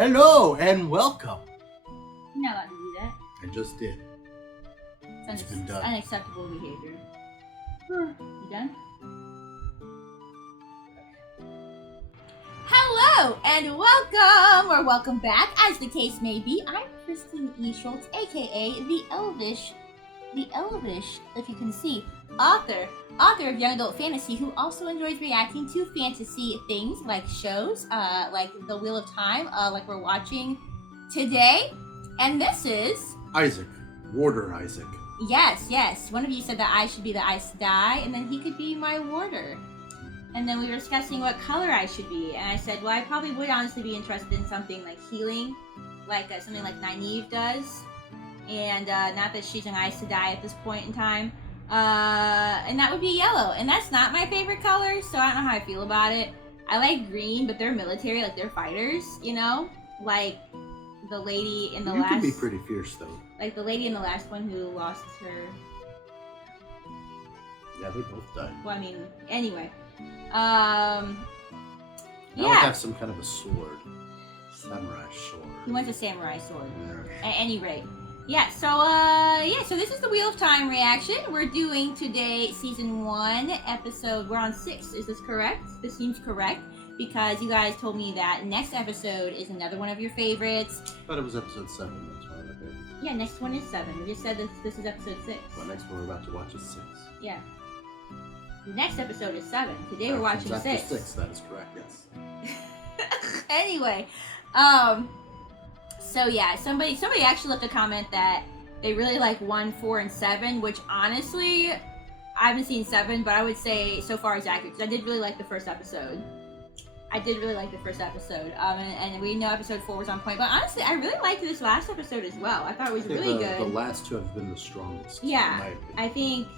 Hello and welcome. You're not allowed to do that. I just did. It's been done. Unacceptable behavior. You done? Hello and welcome, or welcome back, as the case may be. I'm Kristen E. Schulze, aka the Elvish, if you can see, author of young adult fantasy, who also enjoys reacting to fantasy things like shows, like The Wheel of Time, like we're watching today. And this is Isaac, Warder Isaac. Yes. One of you said that I should be the Aes Sedai, and then he could be my warder. And then we were discussing what color I should be, and I said, well, I probably would honestly be interested in something like healing, like something like Nynaeve does. And not that she's an Aes Sedai at this point in time. And that would be yellow, and that's not my favorite color, so I don't know how I feel about it. I like green, but they're military, like they're fighters, you know? Like the lady in the last... You can be pretty fierce, though. Like the lady in the last one who lost her... Yeah, they both died. Well, I mean, anyway. I Yeah. would have some kind of a sword. Samurai sword. He wants a samurai sword. Yeah. At any rate. So this is the Wheel of Time reaction. We're doing today season 1, episode, we're on 6. Is this correct? This seems correct, because you guys told me that next episode is another one of your favorites. I thought it was episode 7, that's why I think. Yeah, next one is 7. We just said this is episode 6. The next one we're about to watch is 6. Yeah. The next episode is 7. Today we're watching 6. 6, that is correct, yes. Anyway, so yeah, somebody actually left a comment that they really like 1, 4, and 7, which honestly, I haven't seen 7, but I would say so far is accurate, because I did really like the first episode. And we know episode 4 was on point, but honestly, I really liked this last episode as well. I thought it was really good. The last 2 have been the strongest. Yeah, in my opinion. I think,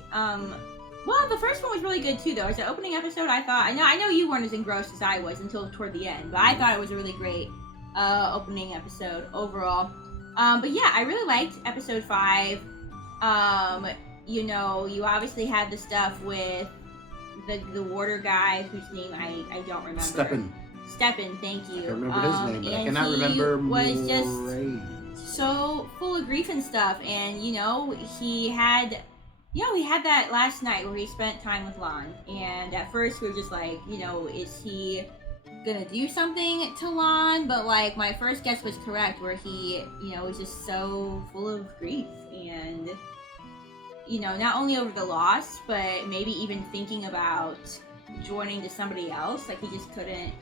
well, the first one was really good too, though. As an opening episode, I thought, I know you weren't as engrossed as I was until toward the end, but I thought it was a really great opening episode overall. But yeah, I really liked episode 5. You know, you obviously had the stuff with the warder guy whose name I don't remember. Stepin, thank you. I can remember his name, but I cannot remember was just so full of grief and stuff, and you know, we had that last night where he spent time with Lon, and at first we were just like, you know, is he gonna do something to Lon? But like, my first guess was correct, where he, you know, was just so full of grief, and you know, not only over the loss, but maybe even thinking about joining to somebody else. Like, he just couldn't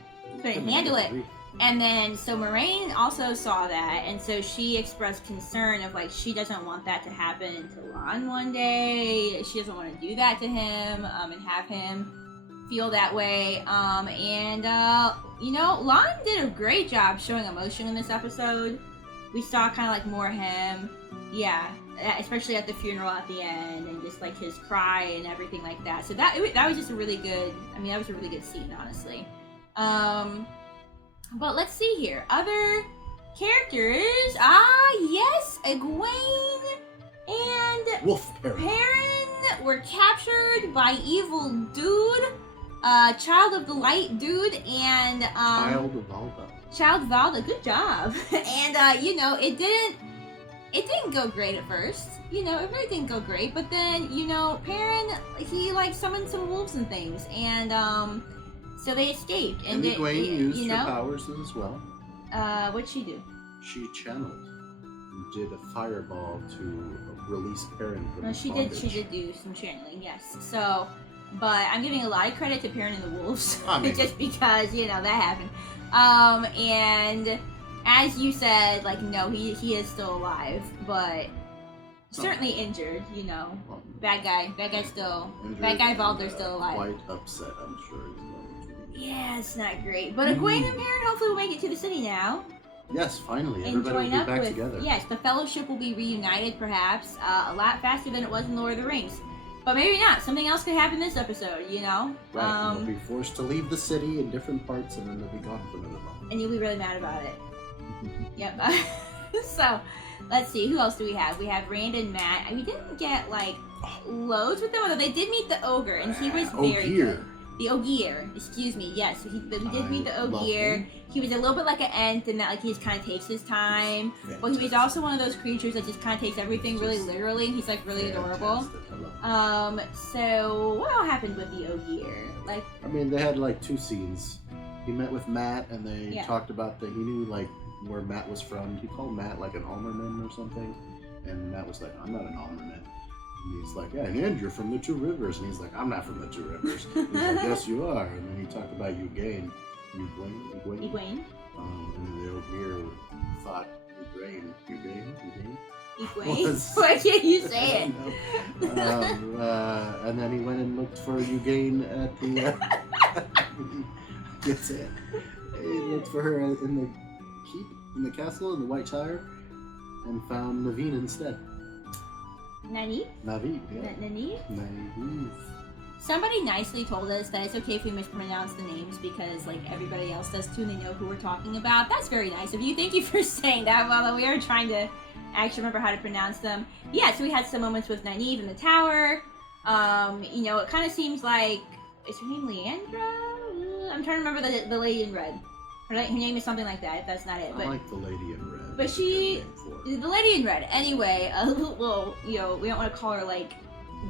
handle it. And then, so Moraine also saw that, and so she expressed concern of, like, she doesn't want that to happen to Lon one day. She doesn't want to do that to him, and have him feel that way. You know, Lon did a great job showing emotion in this episode. We saw kind of, like, more him. Yeah, especially at the funeral at the end, and just, like, his cry and everything like that. So that was just a really good, that was a really good scene, honestly. But let's see here. Other characters. Yes, Egwene and Wolf Perrin were captured by evil dude, Child of the Light dude, and Child Valda. Good job. And you know, it didn't go great at first. You know, it really didn't go great. But then, you know, Perrin, he like summoned some wolves and things, and so they escaped. And Egwene used her powers as well. What'd she do? She channeled and did a fireball to release Perrin from his She bondage. did do some channeling, yes. So, but I'm giving a lot of credit to Perrin and the Wolves, just because, you know, that happened. And as you said, like, no, he is still alive, but certainly injured, you know. Bad guy still, injured, bad guy Balder's still alive. Quite upset, I'm sure. Yeah, it's not great. But Egwene and Perrin hopefully will make it to the city now. Yes, finally. Everybody will be back together. Yes, the Fellowship will be reunited, perhaps, a lot faster than it was in Lord of the Rings. But maybe not. Something else could happen this episode, you know? Right, they'll be forced to leave the city in different parts, and then they'll be gone for another month. And you'll be really mad about it. Yep. So, let's see. Who else do we have? We have Rand and Matt. We didn't get, like, loads with them, although they did meet the Ogre, and he was very good. The Ogier, excuse me, yes. So we did meet the love Ogier. him. He was a little bit like an Ent in that like he just kind of takes his time. But he was also one of those creatures that just kind of takes everything really literally. And he's like really adorable. So what all happened with the Ogier? Like, I mean, they had like 2 scenes. He met with Matt, and they talked about that. He knew like where Matt was from. He called Matt like an alderman or something, and Matt was like, "I'm not an alderman." And he's like, "Yeah, and you're from the 2 Rivers." And he's like, "I'm not from the 2 Rivers." He's like, "Yes, you are." And then he talked about Egwene. And then the Ogier thought Egwene. Why can't you say it? And then he went and looked for Egwene at the. That's it. He looked for her in the keep, in the castle, in the White Tower, and found Naveen instead. Nani? Navi, yeah. Nani? Naive. Somebody nicely told us that it's okay if we mispronounce the names because, like, everybody else does too and they know who we're talking about. That's very nice of you. Thank you for saying that, while we are trying to actually remember how to pronounce them. Yeah, so we had some moments with Nynaeve in the tower. It kind of seems like... Is her name Leandra? I'm trying to remember the lady in red. Her name is something like that, if that's not it. But, I like the lady in red. But the lady in red. Anyway, well, we don't want to call her, like,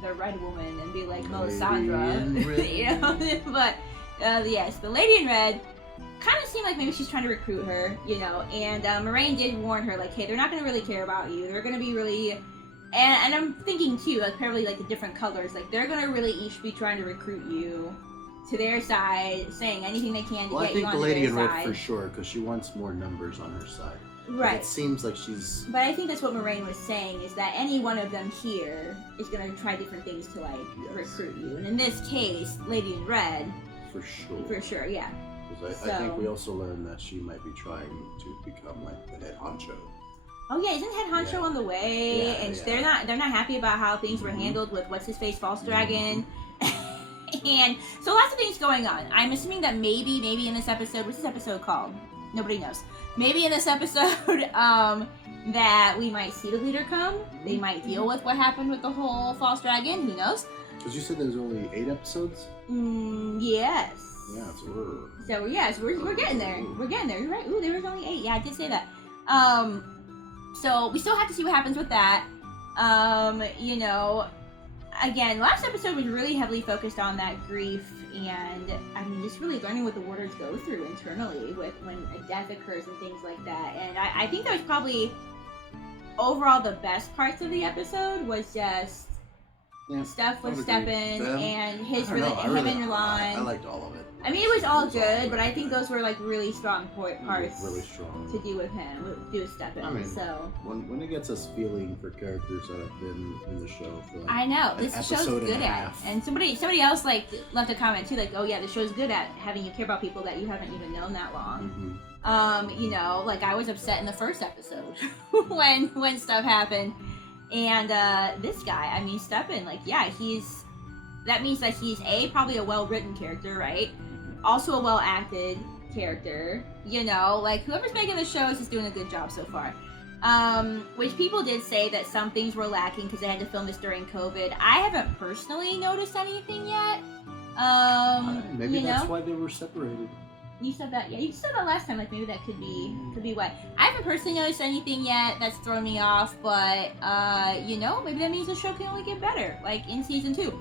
the red woman and be like Melisandre. But, yes, the lady in red kind of seemed like maybe she's trying to recruit her, and Moraine did warn her, like, hey, they're not going to really care about you. They're going to be really... And I'm thinking, too, like, probably, like, the different colors. Like, they're going to really each be trying to recruit you to their side, saying anything they can to get you on their side. I think the lady in red for sure, because she wants more numbers on her side. Right. But it seems like she's... But I think that's what Moraine was saying, is that any one of them here is going to try different things to, like, recruit you. And in this case, Lady in Red... For sure. For sure, yeah. Because I think we also learned that she might be trying to become, like, the head honcho. Oh yeah, isn't Head Honcho on the way? They're not happy about how things were handled with what's-his-face False Dragon. And so lots of things going on. I'm assuming that maybe in this episode, what's this episode called? Nobody knows. Maybe in this episode, that we might see the leader come. They might deal with what happened with the whole False Dragon. Who knows? Because you said there's only 8 episodes? Yes. Yeah, So we're getting there. We're getting there. You're right. Ooh, there was only 8. Yeah, I did say that. So we still have to see what happens with that. Again, last episode was really heavily focused on that grief and, I mean, just really learning what the warders go through internally with when a death occurs and things like that. And I think that was probably, overall, the best parts of the episode was just stuff with Stepin and him and Valon. I liked all of it. I mean, it was all good, but I think those were like really strong parts really strong to do with him, to do with Stepin. I mean, so when it gets us feeling for characters that have been in the show for like I know this show's good at, half. And somebody else like left a comment too, like, oh yeah, the show's good at having you care about people that you haven't even known that long. Like I was upset in the first episode when stuff happened, and this guy, I mean Stepin, like that means that he's probably a well-written character, right? Also a well-acted character, like whoever's making the show is just doing a good job so far. Which people did say that some things were lacking because they had to film this during COVID. I haven't personally noticed anything yet. Maybe that's why they were separated. You said that, yeah. You said that last time. Like maybe that could be why. I haven't personally noticed anything yet that's thrown me off, but maybe that means the show can only get better, like in season 2.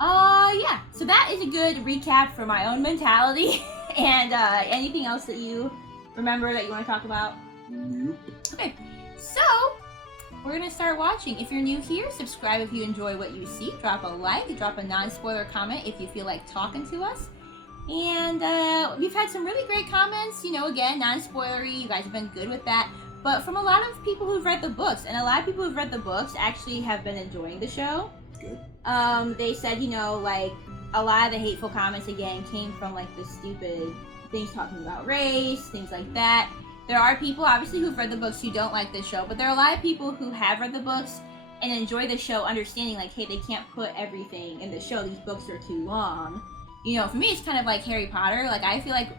Yeah. So that is a good recap for my own mentality. And anything else that you remember that you want to talk about? Nope. Okay. So we're gonna start watching. If you're new here, subscribe if you enjoy what you see. Drop a like. Drop a non-spoiler comment if you feel like talking to us. And we've had some really great comments. Again, non-spoilery. You guys have been good with that. But from a lot of people who've read the books, and a lot of people who've read the books actually have been enjoying the show. Good. They said, like, a lot of the hateful comments, again, came from, like, the stupid things talking about race, things like that. There are people, obviously, who've read the books who don't like this show, but there are a lot of people who have read the books and enjoy the show, understanding, like, hey, they can't put everything in the show. These books are too long. For me, it's kind of like Harry Potter. Like, I feel like,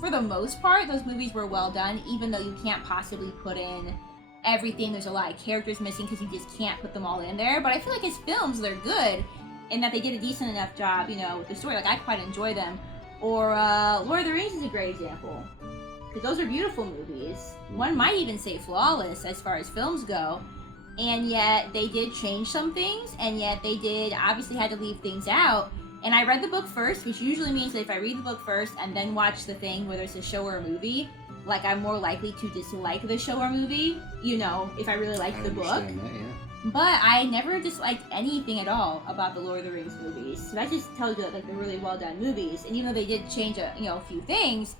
for the most part, those movies were well done, even though you can't possibly put in everything. There's a lot of characters missing because you just can't put them all in there. But I feel like as films, they're good. and that they did a decent enough job, you know, with the story. Like, I quite enjoy them. Or Lord of the Rings is a great example. Because those are beautiful movies. One might even say flawless as far as films go. And yet they did change some things, and yet they did obviously had to leave things out. And I read the book first, which usually means that if I read the book first and then watch the thing, whether it's a show or a movie, like, I'm more likely to dislike the show or movie, you know, if I really like the book. That, yeah. But I never disliked anything at all about the Lord of the Rings movies. So that just tells you that, like, they're really well done movies. And even though they did change a few things,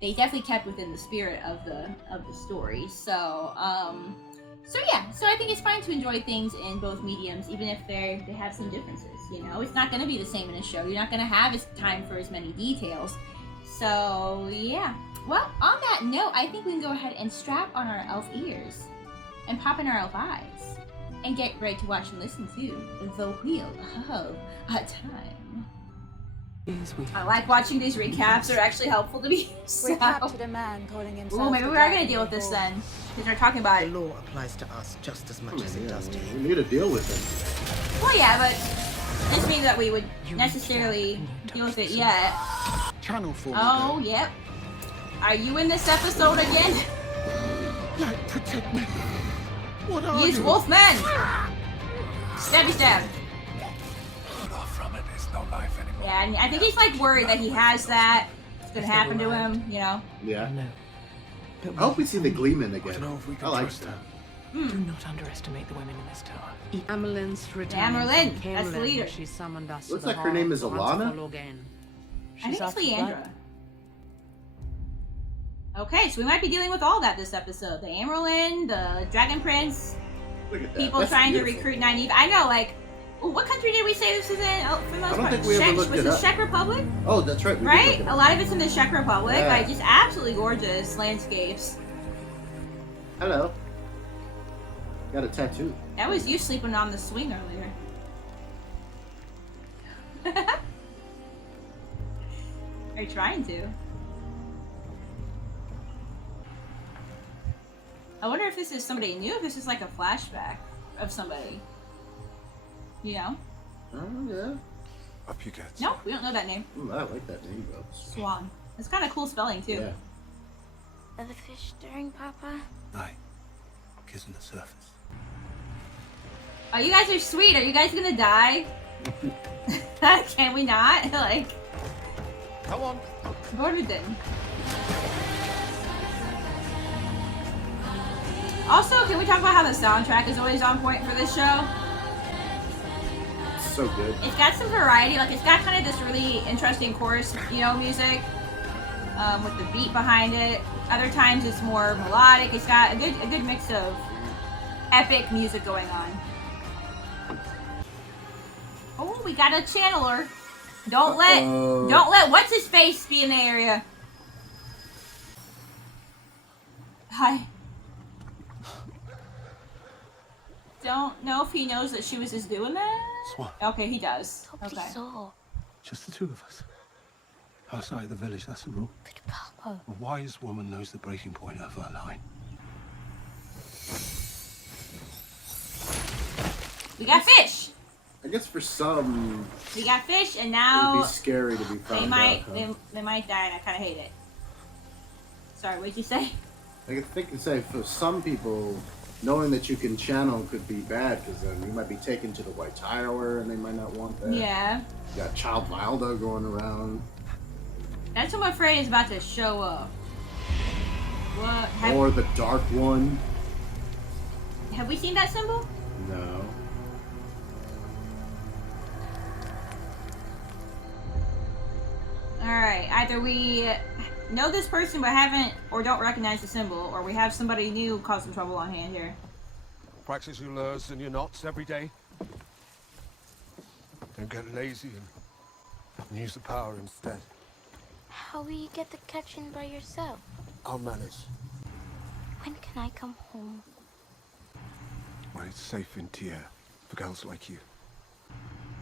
they definitely kept within the spirit of the story. So yeah. So I think it's fine to enjoy things in both mediums, even if they have some differences. You know, it's not going to be the same in a show. You're not going to have as time for as many details. So yeah. Well, on that note, I think we can go ahead and strap on our elf ears and pop in our elf eyes and get ready to watch and listen to The Wheel of Time. I like watching these recaps. They're actually helpful to me. We captured a man calling himself. Ooh, maybe we are going to deal with this then. Because we're talking about The law applies to us just as much as it does to you. We need to deal with it. Well, yeah, but this means that we would necessarily deal with it yet. Channel for me. Oh, yep. Are you in this episode again? Light, protect me. What are He's you? Wolfman! Stabby stab. Cut off from it, there's no life anymore. Yeah, and I think he's like worried that he has that. It's gonna happen to him, you know? Yeah. No. I hope we see the Gleeman again. I don't know if we can I like trust that. her. Do not underestimate the women in this tower. Amerlin's Amerlin, that's the leader. She summoned us Looks to the like her name is hall Alana. once for Logan. I think it's after blood. Leandra. Okay, so we might be dealing with all that this episode. The Amerlin, the Dragon Prince, Look at that. people That's trying beautiful. to recruit Nynaeve. I know, like, ooh, what country did we say this is in? Oh, for the most I don't part, think we ever looked was it it up. Czech Republic? Oh, that's right. We did Right? look it A up. lot of it's in the Czech Republic. Yeah. Like, just absolutely gorgeous landscapes. Hello. Got a tattoo. That was you sleeping on the swing earlier. Are you trying to? I wonder if this is somebody new, if this is like a flashback of somebody. You know? Oh, yeah. Up you get. Nope, we don't know that name. Ooh, I like that name, though. Swan. It's kind of cool spelling, too. Yeah. Are the fish stirring, Papa? Night. Kissing the surface. Oh, you guys are sweet. Are you guys gonna die? Can we not? Like, Come on. Gordon. Also, can we talk about how the soundtrack is always on point for this show? It's so good. It's got some variety. Like, it's got kind of this really interesting chorus, music, with the beat behind it. Other times it's more melodic. It's got a good mix of epic music going on. Oh, we got a channeler. Don't let what's his face be in the area. Hi. Don't know if he knows that she was just doing that. Swan. Okay, he does. Hope Okay. he saw. Just the two of us. Outside the village, that's the rule. But Papa, A wise woman knows the breaking point of her line. We got fish. I guess for some, We got fish, and it would now be scary to be found they might out. Huh? they might die, and I kind of hate it. Sorry, what'd you say? I think to say for some people, knowing that you can channel could be bad because then you might be taken to the White Tower and they might not want that. Yeah, You got Child Wilder going around. that's what I'm afraid is about to show up. What? Or the Dark One. Have we seen that symbol? No. Alright, either we know this person but haven't, or don't recognize the symbol, or we have somebody new causing trouble on hand here. Practice your lures and your knots every day. Don't get lazy and use the power instead. how will you get the kitchen by yourself? I'll manage. When can I come home? When it's safe in Tier for girls like you.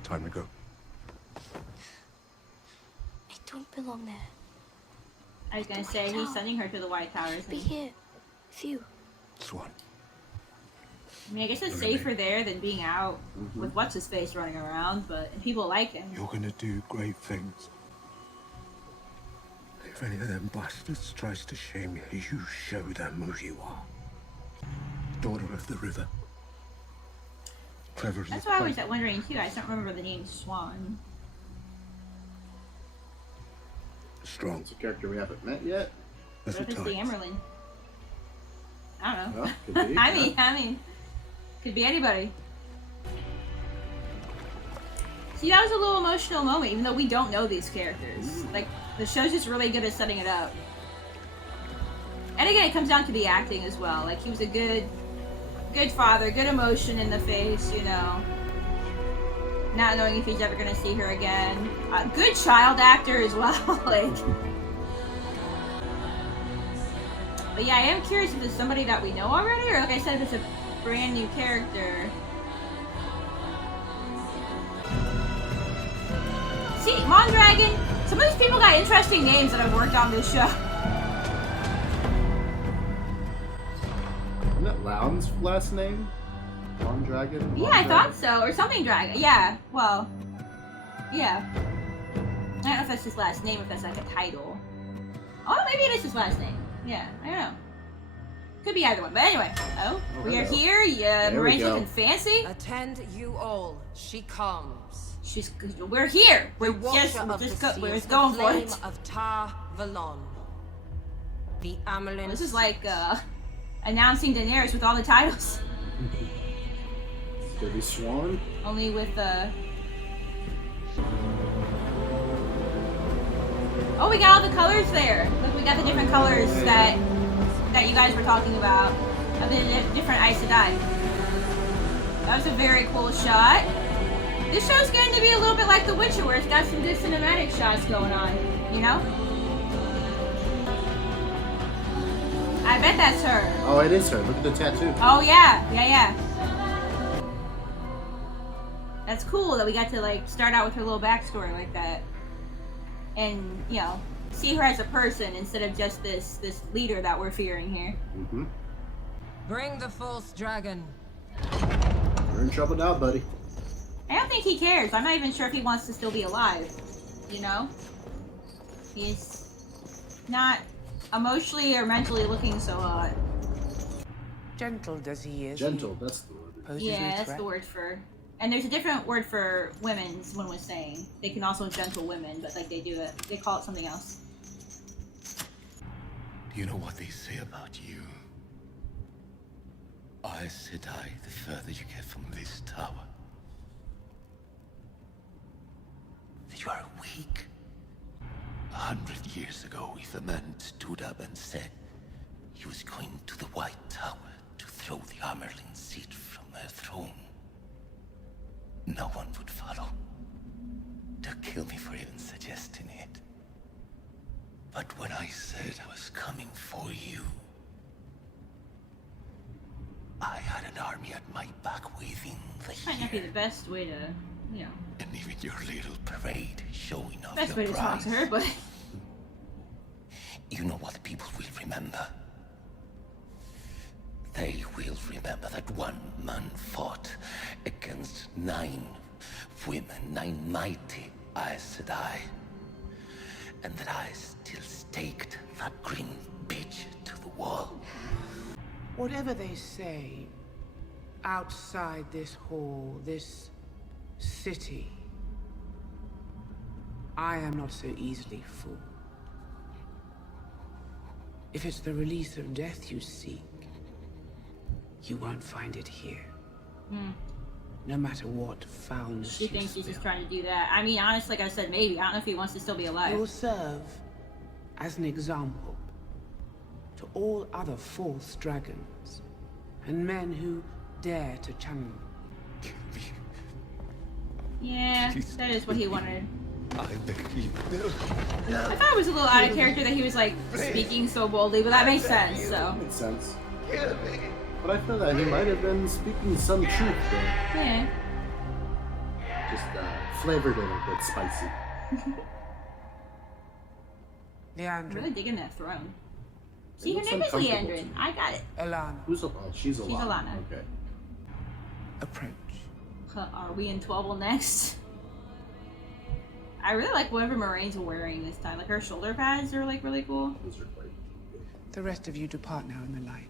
Time to go. I don't belong there. I was gonna say, he's sending her to the White Tower, I isn't should be he? here with you. Swan. I mean, I guess it's safer there than being out with what's-his-face running around, but and people like him. You're gonna do great things. If any of them bastards tries to shame you, you show them who you are. Daughter of the river. Clever as That's a why I kite. was wondering too. I don't remember the name Swan. Strong It's a character we haven't met yet. as What a if it's the tide. Emerlin? I don't know. Well, could be, I yeah. mean, could be anybody. See, that was a little emotional moment, even though we don't know these characters. Like, the show's just really good at setting it up. And again, it comes down to the acting as well. Like, he was a good father, good emotion in the face, you know. Not knowing if he's ever gonna see her again. Good child actor as well. Like, but yeah, I am curious if it's somebody that we know already, or like I said, if it's a brand new character. See, Mondragon. Some of these people got interesting names that have worked on this show. Isn't that Loun's last name? Long Dragon? Yeah, I thought so, or something dragon. Yeah, well, yeah. I don't know if that's his last name, if that's like a title. Oh, maybe it is his last name. Yeah, I don't know. Could be either one, but anyway. Oh, we are hello. here. Yeah, There we Marie's go. looking fancy. Attend you all. She comes. We're here. We're just going for it. Of Tar Valon. The Amelin. This is like announcing Daenerys with all the titles, It's gonna be Swan. only with Oh, we got all the colors there. Look, we got the different colors that you guys were talking about of the different Aes Sedai. That was a very cool shot. This show's getting to be a little bit like The Witcher, where it's got some good cinematic shots going on, you know? I bet that's her. Oh, it is her. Look at the tattoo. Oh, yeah. Yeah. That's cool that we got to, like, start out with her little backstory like that. And, you know, see her as a person instead of just this leader that we're fearing here. Mm-hmm. Bring the false dragon. You're in trouble now, buddy. I don't think he cares. I'm not even sure if he wants to still be alive. You know? He's not emotionally or mentally looking so hot. Gentle as he is. Gentle, that's the word. Poses Yeah, no that's threat. the word for... And there's a different word for women, someone was saying. They can also gentle women, but like they do it. They call it something else. Do you know what they say about you? Aes Sedai, the further you get from this tower. That you are weak. 100 years ago, if a man stood up and said he was going to the White Tower to throw the Amerlin seat from her throne, no one would follow. They'll kill me for even suggesting it. But when I said I was coming for you, I had an army at my back within the Might not be the year. best way to, you know, And even your little parade showing off best way your to talk pride. to her, but You know what people will remember? They will remember that one man fought against 9 women, 9 mighty Aes Sedai. And that I still staked that green bitch to the wall. Whatever they say, outside this hall, this city, I am not so easily fooled. If it's the release of death you seek, you won't find it here. No matter what founds she thinks he's spill. just trying to do that. I mean, honestly, like I said, maybe. I don't know if he wants to still be It alive. will serve as an example to all other false dragons and men who dare to challenge. Yeah, Please. that is what he wanted. I beg you, no. I thought it was a little out of character that he was like speaking so boldly, but that makes sense, so. Makes sense. But I feel that he might have been speaking some truth there. Yeah. Just flavored it a bit spicy. I'm Leandrin, really digging that throne. See, It her looks name is uncomfortable Leandrin. to me. I got it. Alana, Who's Alana? She's Alana. Alana. Okay. approach. Are we in 12 next? I really like whatever Moraine's wearing this time. Like her shoulder pads are like really cool. Those are quite The rest of you depart now in the light.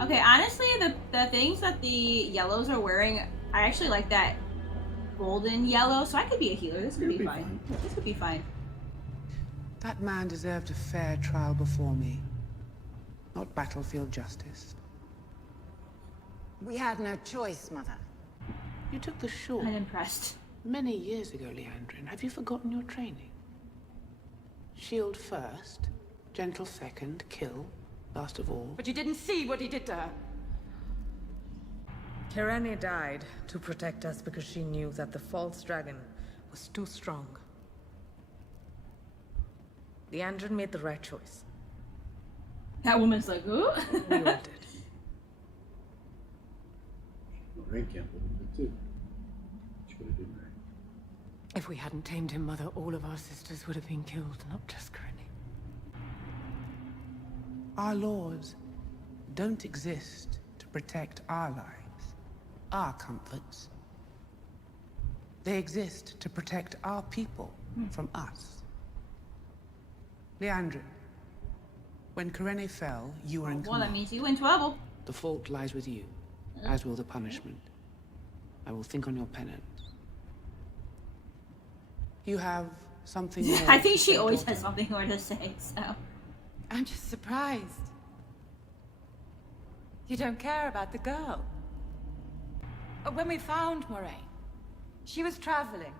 Okay, honestly, the things that the yellows are wearing, I actually like that golden yellow, so I could be a healer. This could be fine. This could be fine. That man deserved a fair trial before me, not battlefield justice. We had no choice, Mother. You took the short I'm impressed. many years ago, Leandrin. Have you forgotten your training? Shield first, gentle second, kill, last of all. But you didn't see what he did to her. Kyrene died to protect us because she knew that the false dragon was too strong. Leandrin made the right choice. That woman's like, ooh. We all did. Moraine can't believe it too. She would have been right. If we hadn't tamed him, Mother, all of our sisters would have been killed, not just Kyrene. Our laws don't exist to protect our lives, our comforts. They exist to protect our people from us. Leandrin, when Kyrene fell, you were in Well, command. that means you in trouble. The fault lies with you, as will the punishment. I will think on your penance. You have something more I think to she say, always daughter. has something more to say, so. I'm just surprised. You don't care about the girl. When we found Moraine, she was traveling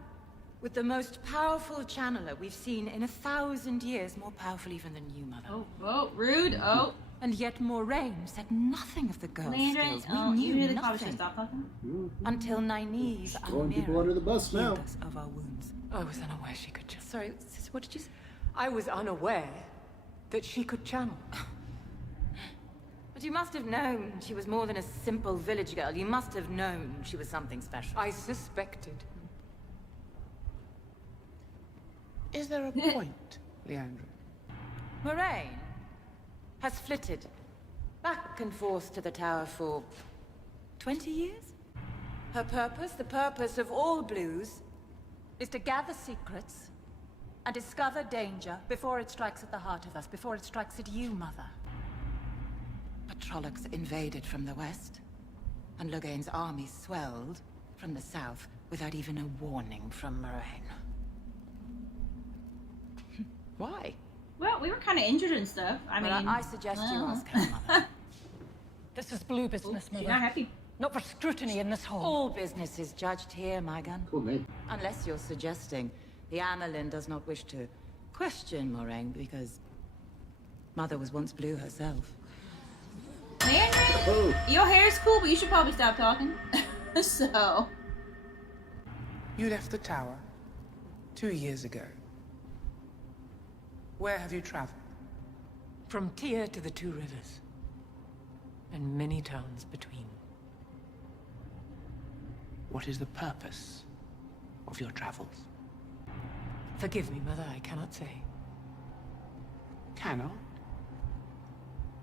with the most powerful channeler we've seen in 1,000 years, more powerful even than you, Mother. Oh, rude. Oh. And yet Moraine said nothing of the girl's Leandrin, skills. oh, We you knew really probably should nothing stop talking. until Nynaeve and Throwing people Mira under the bus now. healed us of our wounds. I was unaware she could channel. Sorry, sis, what did you say? I was unaware that she could channel. But you must have known she was more than a simple village girl. You must have known she was something special. I suspected. Is there a point, Leandrin? Moraine has flitted back and forth to the tower for 20 years. Her purpose, the purpose of all blues, is to gather secrets and discover danger before it strikes at the heart of us, before it strikes at you, Mother. But Trollocs invaded from the west, and Loghain's army swelled from the south without even a warning from Moraine. Why? Well, we were kind of injured and stuff. I mean, I suggest you ask her, Mother. This is blue business, she's Mother. not happy. Not for scrutiny in this hall. All business is judged here, my gun. Cool name. Unless you're suggesting the Amelin does not wish to question Moraine because Mother was once blue herself. Leandrin, Oh, your hair's cool, but you should probably stop talking. So. You left the tower 2 years ago. Where have you traveled? From Tyr to the Two Rivers. And many towns between. What is the purpose of your travels? Forgive me, Mother, I cannot say. Cannot?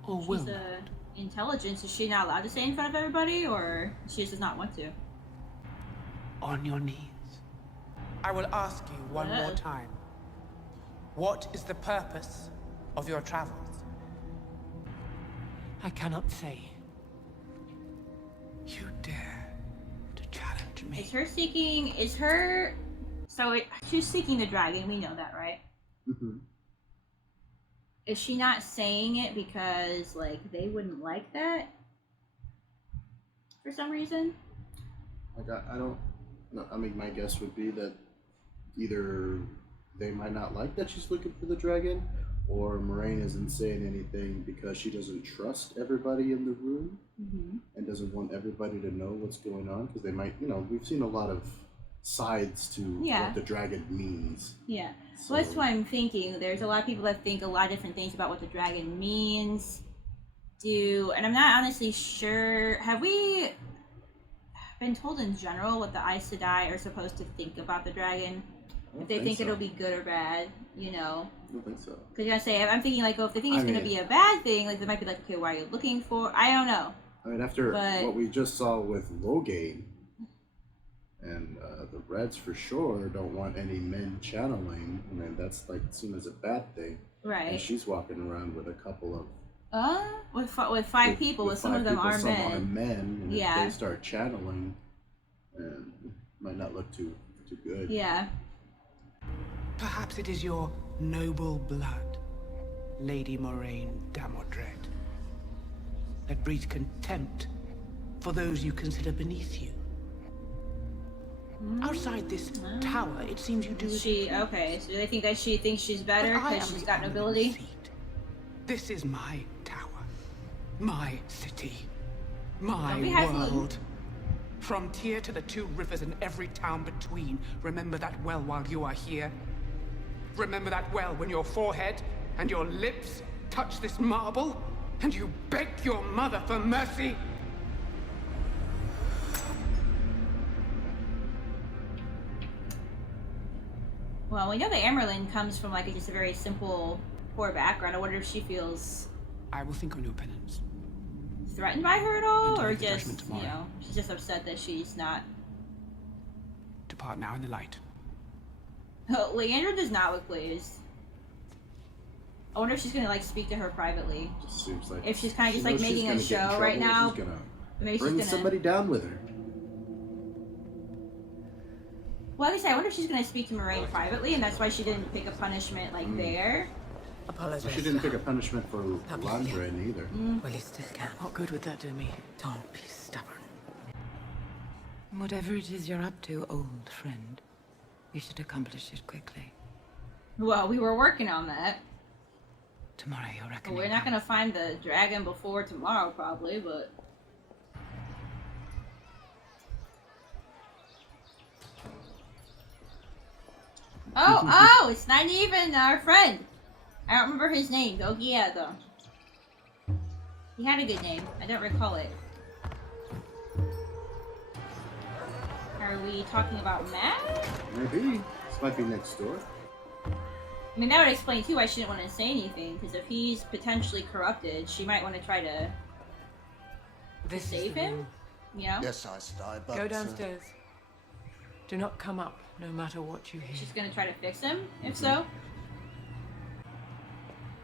Or will She's not? intelligence. Is she not allowed to say in front of everybody, or she just does not want to? On your knees. I will ask you one more time. What is the purpose of your travels? I cannot say. You dare to challenge me? She's seeking the dragon, we know that, right? mm-hmm. Is she not saying it because, like, they wouldn't like that? For some reason? Like, I don't know. I mean, my guess would be that either they might not like that she's looking for the dragon, or Moraine isn't saying anything because she doesn't trust everybody in the room and doesn't want everybody to know what's going on, because they might, we've seen a lot of sides to what the dragon means. Yeah. So, Well, that's what I'm thinking. There's a lot of people that think a lot of different things about what the dragon means. And I'm not honestly sure. Have we been told in general what the Aes Sedai are supposed to think about the dragon? If they think so. it'll be good or bad, I don't think so. Because I'm thinking, like, if they think it's going to be a bad thing, like, they might be like, okay, why are you looking for? I don't know. I mean, after what we just saw with Logain, and the Reds for sure don't want any men channeling. I mean, that's like seen as a bad thing. Right. And she's walking around with a couple of with five people, with some of them are some men. Are men. And yeah. if they start channeling, it might not look too good. Yeah. Perhaps it is your noble blood, Lady Moraine Damodred, that breeds contempt for those you consider beneath you. Outside this tower, it seems you do. Okay, so they think that she thinks she's better because she's got nobility. This is my tower, my city, my world. From Tyr to the two rivers and every town between. Remember that well while you are here. Remember that well when your forehead and your lips touch this marble, and you beg your mother for mercy. Well, we know that Amerlin comes from like just a very simple, poor background. I wonder if she feels. I will think on your penance. Threatened by her at all, or just she's just upset that she's not. Depart now in the light. Oh, Leandra does not look pleased. I wonder if she's gonna like speak to her privately. Just seems like if she's kind of just like making a show right now. She's gonna maybe bring somebody down with her. Well, like I said, I wonder if she's going to speak to Moraine privately, and that's why she didn't pick a punishment like there. Apologize. She didn't pick a punishment for Landren either. Well, you still can. What good would that do me? Don't be stubborn. Whatever it is you're up to, old friend, you should accomplish it quickly. Well, we were working on that. Tomorrow, you reckon? Well, we're not going to find the dragon before tomorrow, probably, but... Oh, it's not even our friend. I don't remember his name, though. Yeah, though. He had a good name. I don't recall it. Are we talking about Matt? Maybe. This might be next door. I mean, that would explain, too, why she didn't want to say anything. Because if he's potentially corrupted, she might want to try to save him. You know? Yes, I stay, but... Go downstairs. Do not come up, no matter what you hear. She's gonna try to fix him, if so.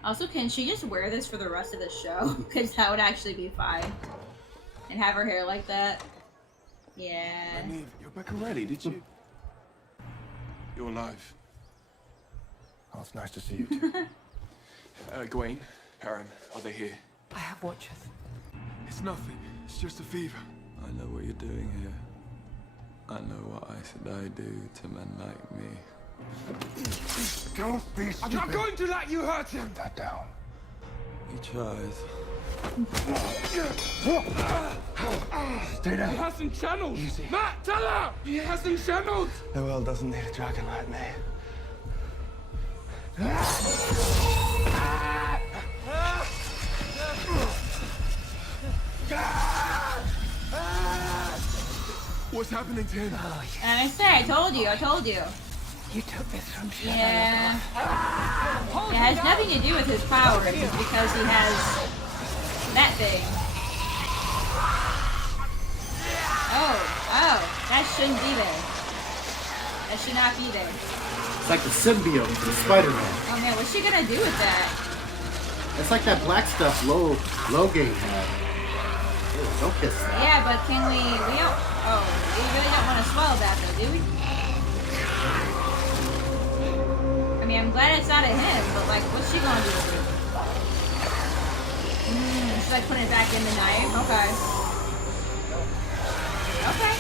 Also, can she just wear this for the rest of the show? Because that would actually be fine. And have her hair like that. Yeah. I mean, you're back already, did you? You're alive. Oh, it's nice to see you too. Gawain, Aaron, are they here? I have watchers. It's nothing. It's just a fever. I know what you're doing here. I know what I said I do to men like me. Don't be stupid. I'm not going to let you hurt him! Put that down. He tries. Stay down. He hasn't channeled! Easy. Matt, tell her! He hasn't channeled! The world doesn't need a dragon like me. What's happening to him? Oh, yes. And I said, I told you. You took this from Shadow. Yeah. It has nothing to do with his powers. It's because he has that thing. Oh, that shouldn't be there. That should not be there. It's like the symbiote from Spider-Man. Oh man, what's she gonna do with that? It's like that black stuff Logain had. Ew, don't kiss that. Yeah, but can we don't, we really don't want to swallow that though, do we? I mean, I'm glad it's out of him, but like, what's she gonna do with it? She's like putting it back in the knife? Okay. Okay.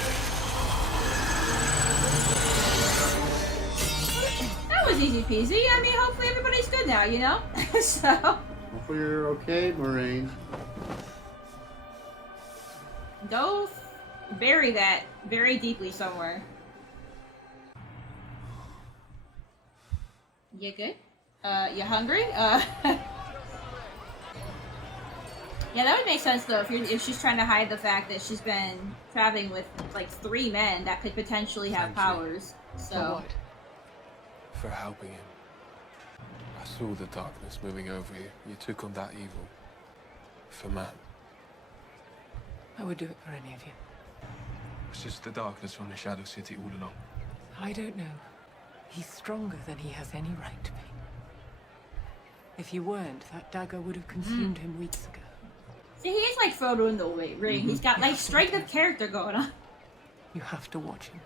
That was easy peasy. I mean, hopefully everybody's good now, you know? So. Hopefully you're okay, Moraine. Go bury that very deeply somewhere. You good? You hungry? Yeah, that would make sense though if she's trying to hide the fact that she's been traveling with like 3 men that could potentially have powers. So. For what? For helping him. I saw the darkness moving over you. You took on that evil. For Matt. I would do it for any of you. It's just the darkness from the Shadow City all along. I don't know. He's stronger than he has any right to be. If you weren't, that dagger would have consumed him weeks ago. See, he is like Frodo in the ring. He's got like strength of character going on. You have to watch him.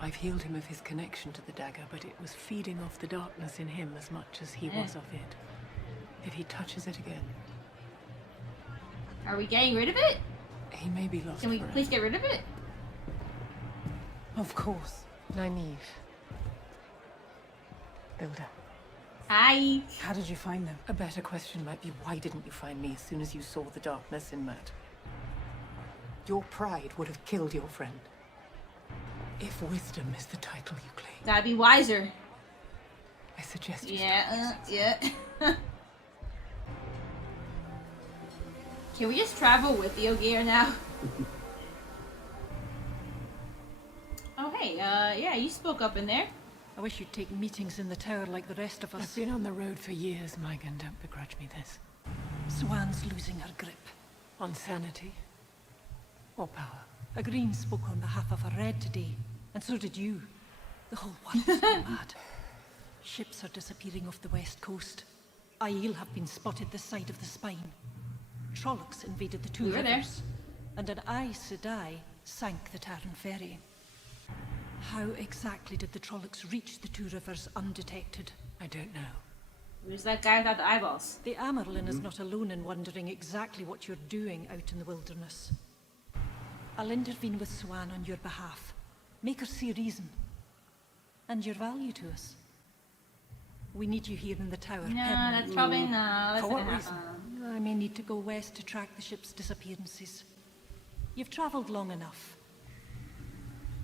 I've healed him of his connection to the dagger, but it was feeding off the darkness in him as much as he was of it. If he touches it again... Are we getting rid of it? He may be lost. Can we please get rid of it? Of course. Nynaeve. Builder. Hi. How did you find them? A better question might be, why didn't you find me as soon as you saw the darkness in Matt? Your pride would have killed your friend. If wisdom is the title you claim. Gotta be wiser. I suggest you yeah. Can we just travel with the Ogier now? Oh hey, yeah, you spoke up in there. I wish you'd take meetings in the tower like the rest of us. I've been on the road for years, Megan. Don't begrudge me this. Swan's losing her grip. On sanity? Or power? A Green spoke on behalf of a Red today, and so did you. The whole world's gone mad. Ships are disappearing off the west coast. Aiel have been spotted this side of the Spine. Trollocs invaded the two rivers, and an Aes Sedai sank the Tarn ferry. How exactly did the Trollocs reach the two rivers undetected? I don't know. Who's that guy without the eyeballs? The Amerlin is not alone in wondering exactly what you're doing out in the wilderness. I'll intervene with Swan on your behalf. Make her see reason. And your value to us. We need you here in the tower. No, that's probably no. For what reason? I may need to go west to track the ship's disappearances. You've travelled long enough.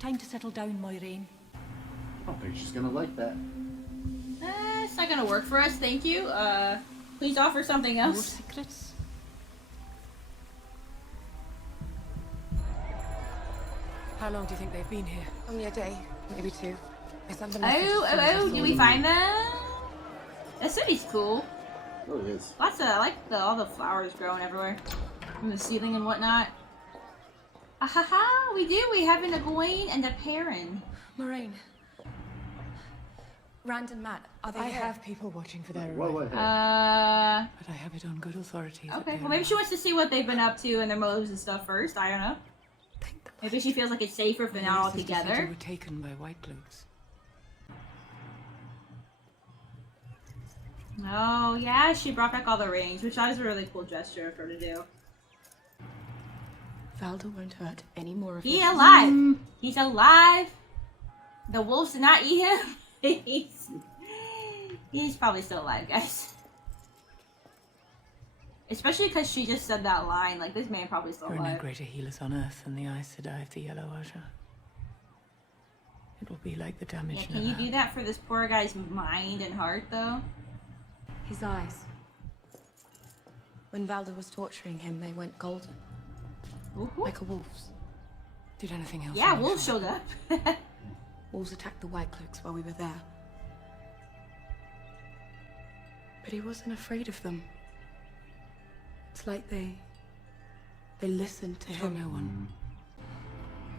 Time to settle down, Moiraine. I don't think she's gonna like that. It's not gonna work for us, thank you. Please offer something else. More secrets? How long do you think they've been here? Only a day, maybe two. Did we find them? That city's cool. Oh, it is. Lots of, I like all the flowers growing everywhere. From the ceiling and whatnot. Ahaha, we do. We have an Egwene and a Perrin. Moiraine. Rand and Matt, are they I here? have people watching for their arrival. But I have it on good authority. Okay, well maybe she wants to see what they've been up to and their motives and stuff first. I don't know. Maybe she feels like it's safer if they're not all together. Were taken by white cloaks. Oh yeah, she brought back all the rings, which was a really cool gesture of her to do. Valdo won't hurt any more of He's alive. He's alive. The wolves did not eat him. He's probably still alive, guys. Especially because she just said that line. Like, this man probably still There are alive. no greater healers on Earth than the Aes Sedai of the Yellow Azure. It will be like the damage. Yeah, can you do that for this poor guy's mind and heart, though? His eyes. When Valdo was torturing him, they went golden. Like a wolf's. Did anything else? Yeah, wolves showed up. Wolves attacked the White Cloaks while we were there. But he wasn't afraid of them. It's like they listened to Tell him. no one.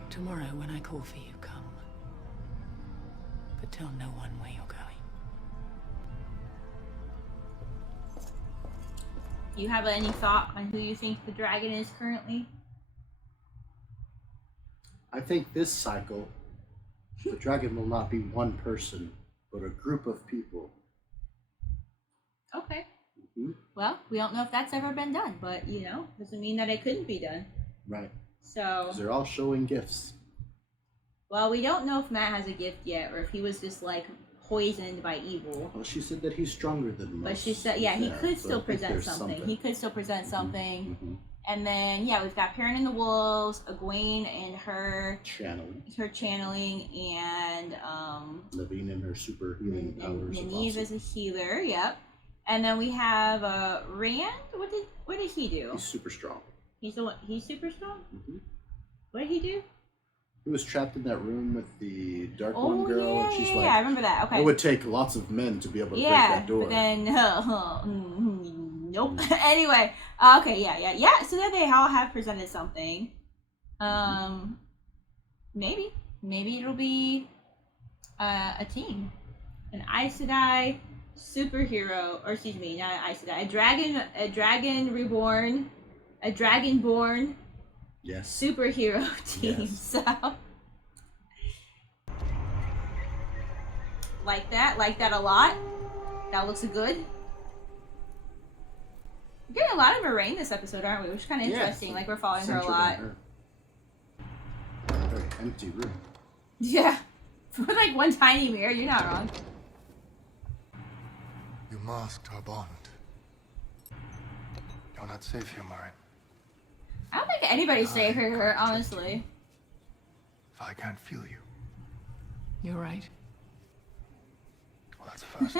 Tomorrow, when I call for you, come. But tell no one where you're going. Do you have any thought on who you think the dragon is currently? I think this cycle, the dragon will not be one person, but a group of people. Okay. Well, we don't know if that's ever been done, but, you know, doesn't mean that it couldn't be done. Right. So... 'Cause they're all showing gifts. Well, we don't know if Matt has a gift yet, or if he was just, like, poisoned by evil. Well, she said that he's stronger than most. But she said, yeah, he could so still I think present there's something. He could still present something. Mm-hmm. And then, yeah, we've got Perrin and the Wolves, Egwene and her channeling, and Levine and her super healing powers. Nynaeve is a healer, yep. And then we have Rand. What did he do? He's super strong. He's super strong? Mm-hmm. What did he do? He was trapped in that room with the Dark One girl, and she's like, I remember that. Okay. It would take lots of men to be able to break that door. But then, Nope. Anyway, okay, yeah. So then they all have presented something. Maybe it'll be a team, an Aes Sedai superhero, or excuse me, not an Aes Sedai, a dragon reborn, a dragonborn, superhero team. Yes. So like that a lot. That looks good. We're getting a lot of Moraine this episode, aren't we? Which is kind of interesting. Yes. Like, we're following her a lot. Very empty room. Yeah. For like one tiny mirror, you're not wrong. You masked our bond. You're not safe here, Moraine. I don't think anybody's safe here, honestly. If I can't feel you. You're right. Well, that's first.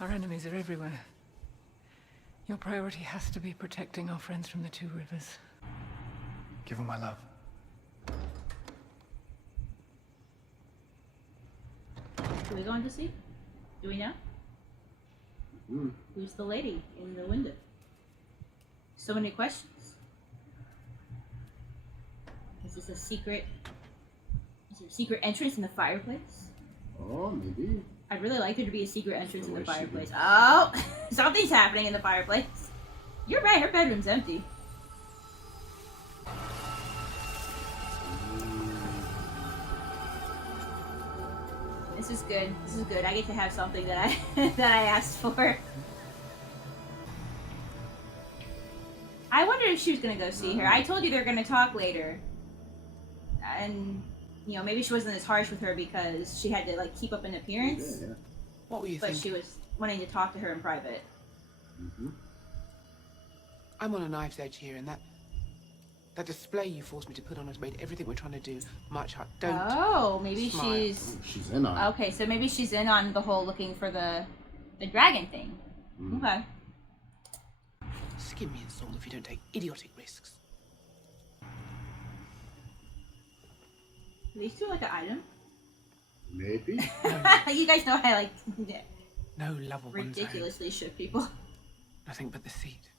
Our enemies are everywhere. Your priority has to be protecting our friends from the Two Rivers. Give them my love. Who are we going to see? Do we know? Who's the lady in the window? So many questions. Is this a secret? Is there a secret entrance in the fireplace? Oh, maybe. I'd really like there to be a secret entrance in the fireplace. Oh, something's happening in the fireplace. You're right, her bedroom's empty. This is good. This is good. I get to have something that I that I asked for. I wonder if she was gonna go see her. I told you they're gonna talk later, and you know maybe she wasn't as harsh with her because she had to like keep up an appearance. Yeah. What were you thinking? But she was wanting to talk to her in private. I'm on a knife's edge here, and that display you forced me to put on has made everything we're trying to do much harder. Don't. Oh, maybe smile. She's in on it. Okay, so maybe she's in on the whole looking for the dragon thing. Okay. Skin me and soul if you don't take idiotic risks. Are these two like an item? Maybe. You guys know I like No love of one's own. ridiculously ship people. Nothing but the seat.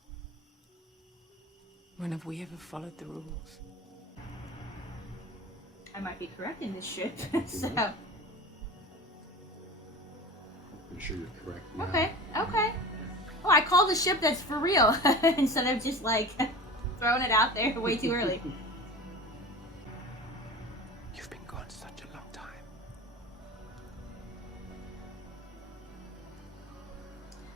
When have we ever followed the rules? I might be correct in this ship, so. I'm sure you're correct. Yeah. Okay. Oh, I called the ship that's for real instead of just like throwing it out there way too early. You've been gone such a long time.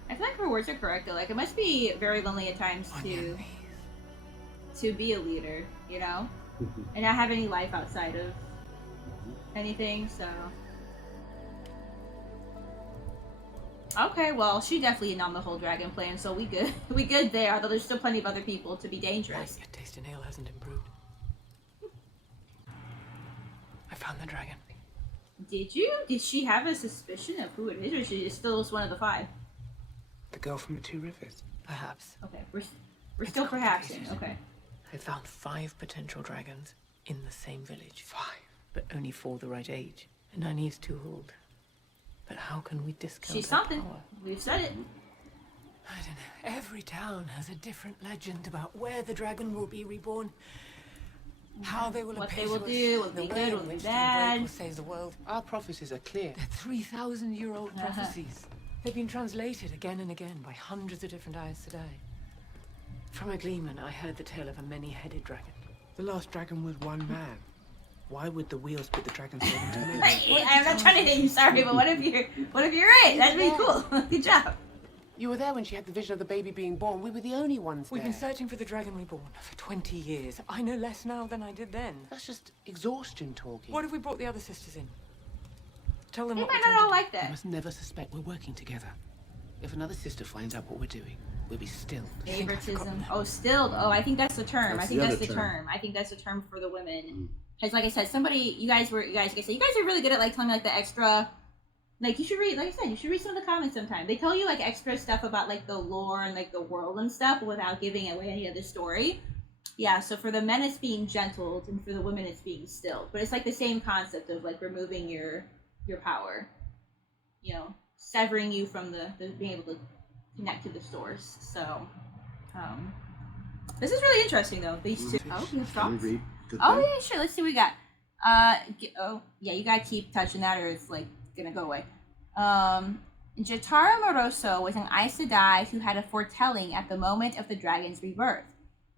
I feel like her words are correct though. Like it must be very lonely at times to be a leader, you know, and not have any life outside of anything. So. Okay, well, she definitely in on the whole dragon plan, so we good. We good there, although there's still plenty of other people to be dangerous. Your taste in ale hasn't improved. I found the dragon. Did you? Did she have a suspicion of who it is, or she still is one of the five? The girl from the Two Rivers. Perhaps. Okay, we're still perhapsing. Okay. I found 5 potential dragons in the same village. 5, but only 4 the right age, and none is too old. But how can we discount She's her something. power? We've said it. I don't know. Every town has a different legend about where the dragon will be reborn, how they will What appear they will to do, us, what will be the good, way what in will be which they'll break bad. will save the world. Our prophecies are clear. They're 3,000-year-old prophecies. They've been translated again and again by hundreds of different Aes Sedai. From a gleeman, I heard the tale of a many-headed dragon. The last dragon was one man. Why would the wheels put the dragon's head into men? I'm not trying to hit you, sorry, but what if you're right? That'd be cool. Good job. You were there when she had the vision of the baby being born. We were the only ones We've there. been searching for the dragon reborn for 20 years. I know less now than I did then. That's just exhaustion talking. What if we brought the other sisters in? Tell them They what might we're not all trying like They that. must never suspect we're working together. If another sister finds out what we're doing, we'll be stilled. Favoritism. Oh, stilled. Oh, I think that's the term. That's I think the that's other the term. term. I think that's the term for the women. Because, like I said, you guys are really good at like telling me like the extra. Like you should read, like I said, you should read some of the comments sometime. They tell you like extra stuff about like the lore and like the world and stuff without giving away any of the story. Yeah, so for the men it's being gentled and for the women it's being stilled. But it's like the same concept of like removing your power. You know, severing you from the being able to connect to the source. So, this is really interesting though. These two. Oh, you have thoughts? Oh yeah, sure. Let's see what we got. Oh yeah, you gotta keep touching that, or it's like gonna go away. Jotaro Moroso was an Aes Sedai who had a foretelling at the moment of the dragon's rebirth.